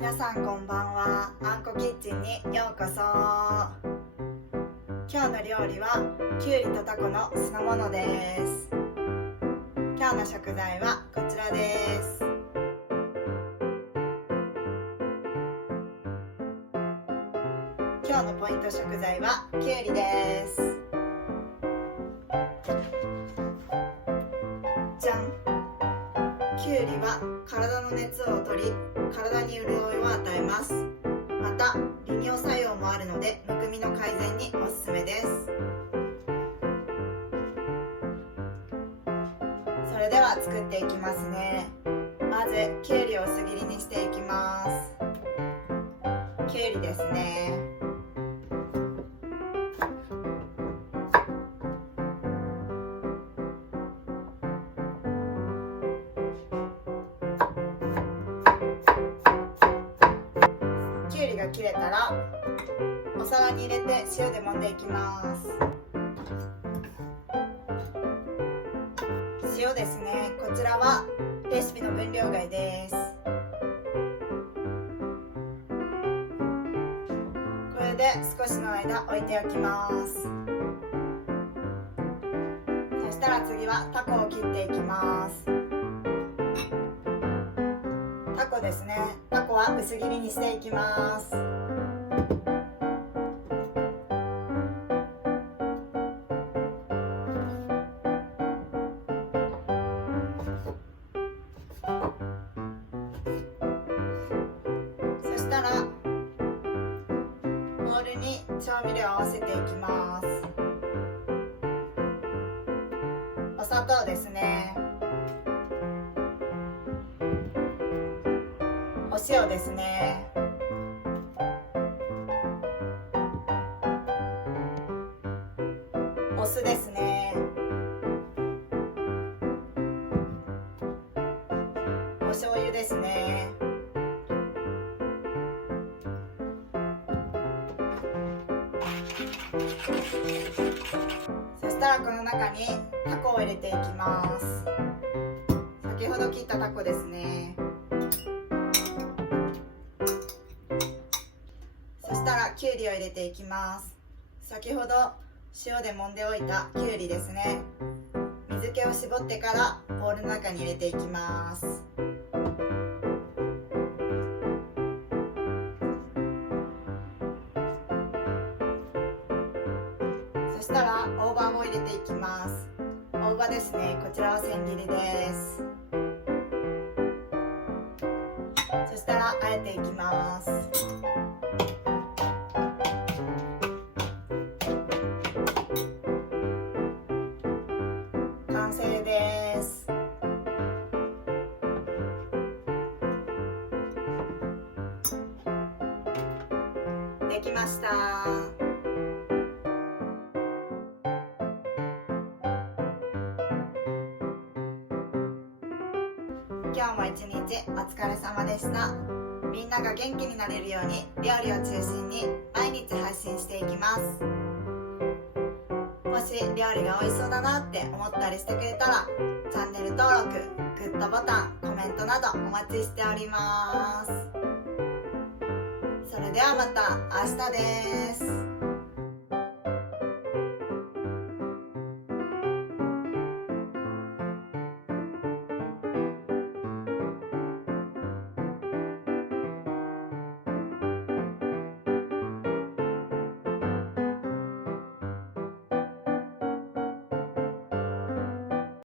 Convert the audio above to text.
皆さんこんばんは。あんこキッチンにようこそ。今日の料理はきゅうりとたこの酢の物です。今日の食材はこちらです。今日のポイント食材はきゅうりです。じゃん。きゅうりは体の熱を取り、体に潤いを与えます。また利尿作用もあるのでむくみの改善におすすめです。それでは作っていきますね。まずきゅうりを薄切りにしていきます。きゅうりですね。きゅうりが切れたらお皿に入れて塩で揉んでいきます。塩ですね。こちらはレシピの分量外です。これで少しの間置いておきます。そしたら次はタコを切っていきます。タコですね。タコは薄切りにしていきます。そしたらボウルに調味料を合わせていきます。お砂糖ですね。お塩ですね。お酢ですね。お醤油ですね。そしたらこの中にタコを入れていきます。先ほど切ったタコですね。そしたらきゅうりを入れていきます。先ほど塩で揉んでおいたきゅうりですね。水気を絞ってからボウルの中に入れていきます。そしたら大葉を入れていきます。大葉ですね。こちらは千切りです。そしたらあえていきます。完成です。できました。今日も一日お疲れ様でした。みんなが元気になれるように料理を中心に毎日発信していきます。もし料理が美味しそうだなって思ったりしてくれたらチャンネル登録、グッドボタン、コメントなどお待ちしております。それではまた明日です。